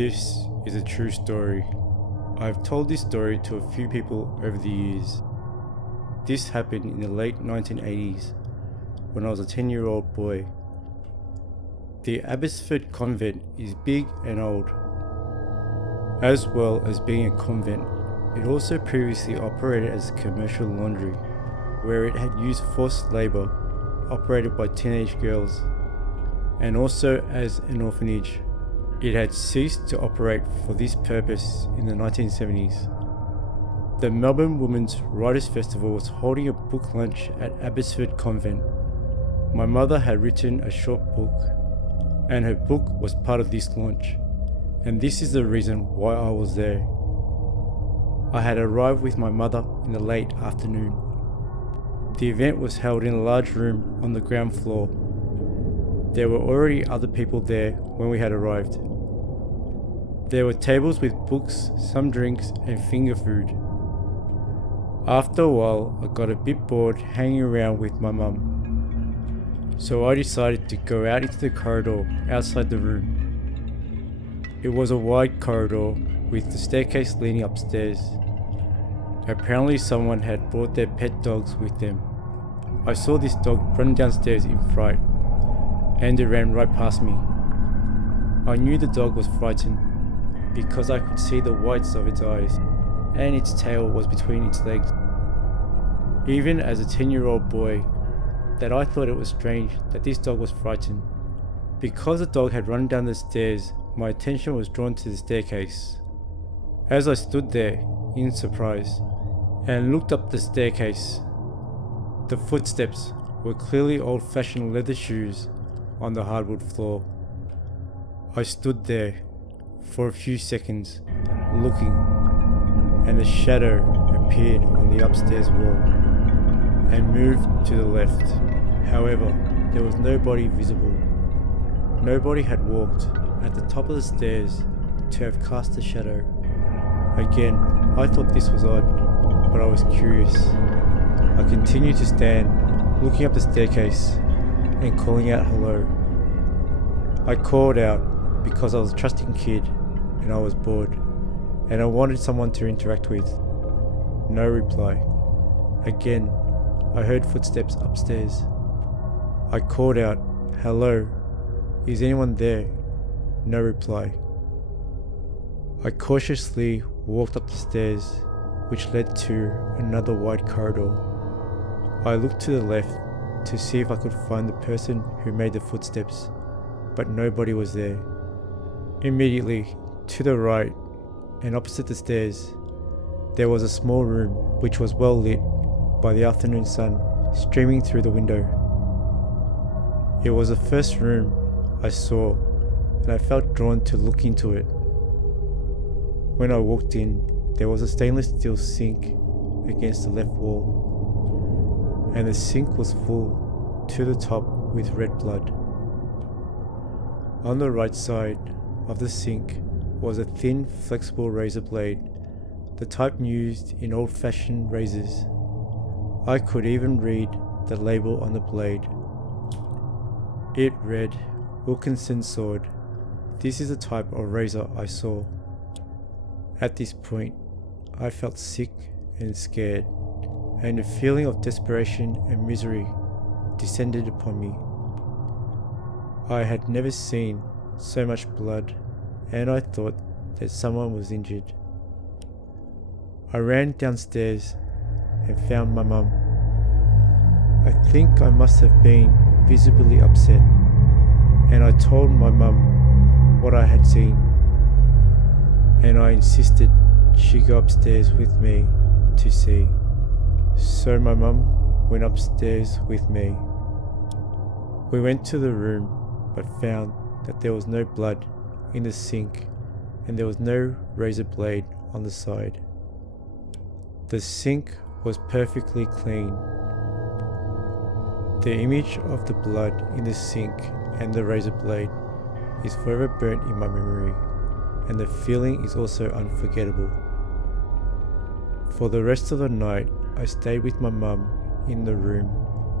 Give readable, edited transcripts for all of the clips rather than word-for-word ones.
This is a true story. I've told this story to a few people over the years. This happened in the late 1980s when I was a 10-year-old boy. The Abbotsford Convent is big and old. As well as being a convent, it also previously operated as a commercial laundry, where it had used forced labour operated by teenage girls, and also as an orphanage. It had ceased to operate for this purpose in the 1970s. The Melbourne Women's Writers' Festival was holding a book lunch at Abbotsford Convent. My mother had written a short book, and her book was part of this launch, and this is the reason why I was there. I had arrived with my mother in the late afternoon. The event was held in a large room on the ground floor. There were already other people there when we had arrived. There were tables with books, some drinks, and finger food. After a while, I got a bit bored hanging around with my mum, so I decided to go out into the corridor outside the room. It was a wide corridor with the staircase leading upstairs. Apparently someone had brought their pet dogs with them. I saw this dog run downstairs in fright, and it ran right past me. I knew the dog was frightened because I could see the whites of its eyes, and its tail was between its legs. Even as a 10-year-old boy, that I thought it was strange that this dog was frightened. Because the dog had run down the stairs, my attention was drawn to the staircase. As I stood there in surprise and looked up the staircase, the footsteps were clearly old-fashioned leather shoes on the hardwood floor. I stood there for a few seconds looking, and a shadow appeared on the upstairs wall and moved to the left. However, there was nobody visible. Nobody had walked at the top of the stairs to have cast a shadow. Again, I thought this was odd, but I was curious. I continued to stand, looking up the staircase and calling out hello. I called out because I was a trusting kid and I was bored, and I wanted someone to interact with. No reply. Again, I heard footsteps upstairs. I called out, "Hello, is anyone there?" No reply. I cautiously walked up the stairs, which led to another wide corridor. I looked to the left to see if I could find the person who made the footsteps, but nobody was there. Immediately to the right and opposite the stairs, there was a small room which was well lit by the afternoon sun streaming through the window. It was the first room I saw, and I felt drawn to look into it. When I walked in, there was a stainless steel sink against the left wall, and the sink was full to the top with red blood. On the right side of the sink was a thin, flexible razor blade, the type used in old-fashioned razors. I could even read the label on the blade. It read, "Wilkinson sword. This is the type of razor I saw." At this point, I felt sick and scared, and a feeling of desperation and misery descended upon me. I had never seen so much blood, and I thought that someone was injured. I ran downstairs and found my mum. I think I must have been visibly upset, and I told my mum what I had seen, and I insisted she go upstairs with me to see. So my mum went upstairs with me. We went to the room but found that there was no blood in the sink and there was no razor blade on the side. The sink was perfectly clean. The image of the blood in the sink and the razor blade is forever burnt in my memory, and the feeling is also unforgettable. For the rest of the night, I stayed with my mum in the room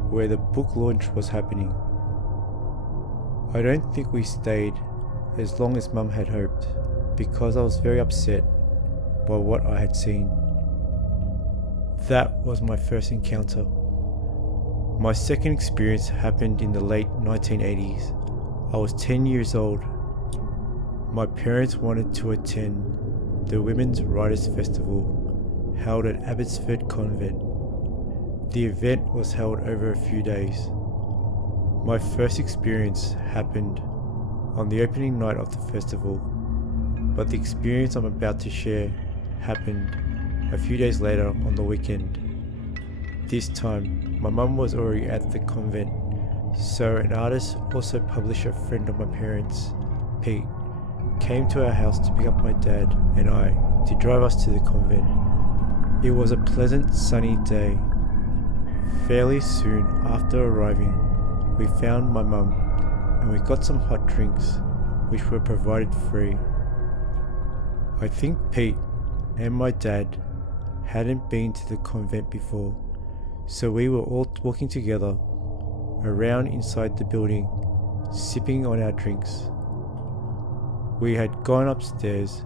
where the book launch was happening. I don't think we stayed as long as Mum had hoped. because I was very upset by what I had seen. That was my first encounter. My second experience happened in the late 1980s. I was 10 years old. My parents wanted to attend the Women's Writers' Festival held at Abbotsford Convent. The event was held over a few days. My first experience happened on the opening night of the festival, but the experience I'm about to share happened a few days later on the weekend. This time, my mum was already at the convent, so an artist, also publisher friend of my parents, Pete, came to our house to pick up my dad and I to drive us to the convent. It was a pleasant sunny day. Fairly soon after arriving, we found my mum and we got some hot drinks which were provided free. I think Pete and my dad hadn't been to the convent before, so we were all walking together around inside the building, sipping on our drinks. We had gone upstairs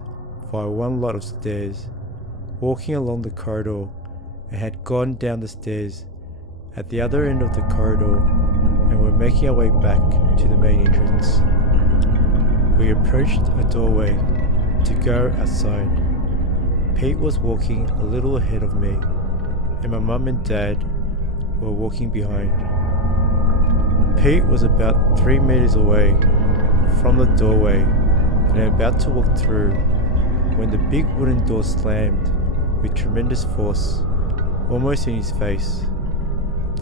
via one lot of stairs, walking along the corridor, and had gone down the stairs at the other end of the corridor and were making our way back to the main entrance. We approached a doorway to go outside. Pete was walking a little ahead of me, and my mum and dad were walking behind. Pete was about 3 meters away from the doorway and about to walk through when the big wooden door slammed with tremendous force, almost in his face.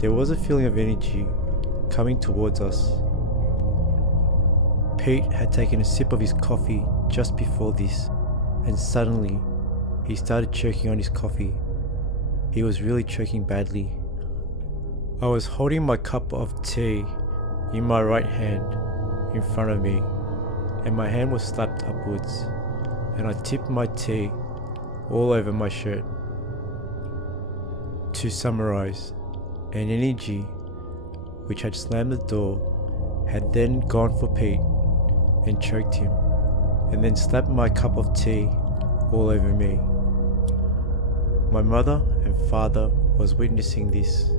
There was a feeling of energy coming towards us. Pete had taken a sip of his coffee just before this, and suddenly he started choking on his coffee. He was really choking badly. I was holding my cup of tea in my right hand in front of me, and my hand was slapped upwards, and I tipped my tea all over my shirt. To summarize, an energy which had slammed the door had then gone for Pete and choked him, and then slapped my cup of tea all over me. My mother and father was witnessing this,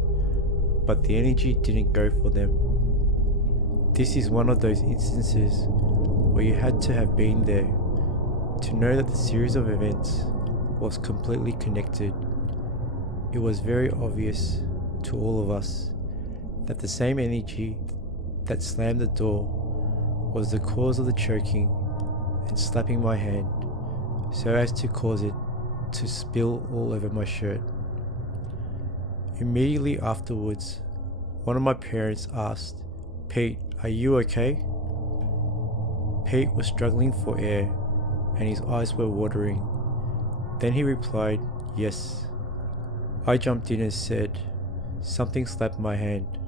but the energy didn't go for them. This is one of those instances where you had to have been there to know that the series of events was completely connected. It was very obvious to all of us that the same energy that slammed the door was the cause of the choking and slapping my hand so as to cause it to spill all over my shirt. Immediately afterwards, one of my parents asked, "Pete, are you okay?" Pete was struggling for air and his eyes were watering. Then he replied, "Yes." I jumped in and said, "Something slapped my hand.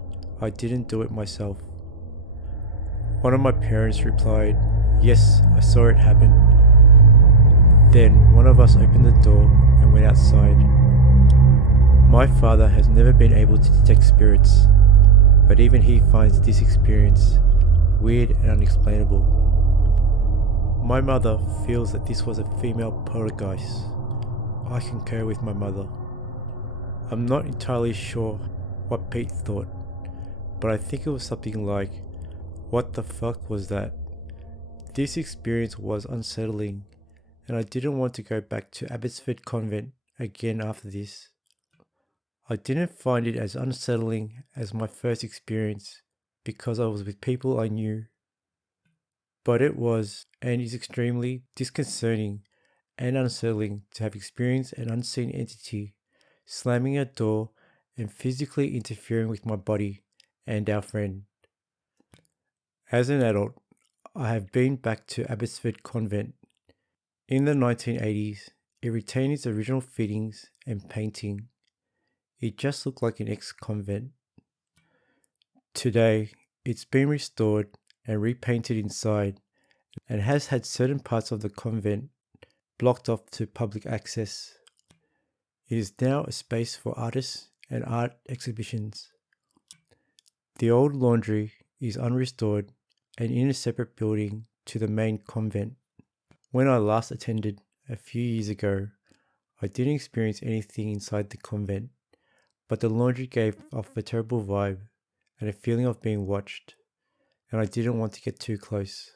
I didn't do it myself." One of my parents replied, "Yes, I saw it happen." Then one of us opened the door and went outside. My father has never been able to detect spirits, but even he finds this experience weird and unexplainable. My mother feels that this was a female poltergeist. I concur with my mother. I'm not entirely sure what Pete thought, but I think it was something like, "What the fuck was that?" This experience was unsettling, and I didn't want to go back to Abbotsford Convent again after this. I didn't find it as unsettling as my first experience because I was with people I knew, but it was and is extremely disconcerting and unsettling to have experienced an unseen entity slamming a door and physically interfering with my body and our friend. As an adult, I have been back to Abbotsford Convent. In the 1980s, it retained its original fittings and painting. It just looked like an ex-convent. Today, it's been restored and repainted inside and has had certain parts of the convent blocked off to public access. It is now a space for artists and art exhibitions. The old laundry is unrestored and in a separate building to the main convent. When I last attended a few years ago, I didn't experience anything inside the convent, but the laundry gave off a terrible vibe and a feeling of being watched, and I didn't want to get too close.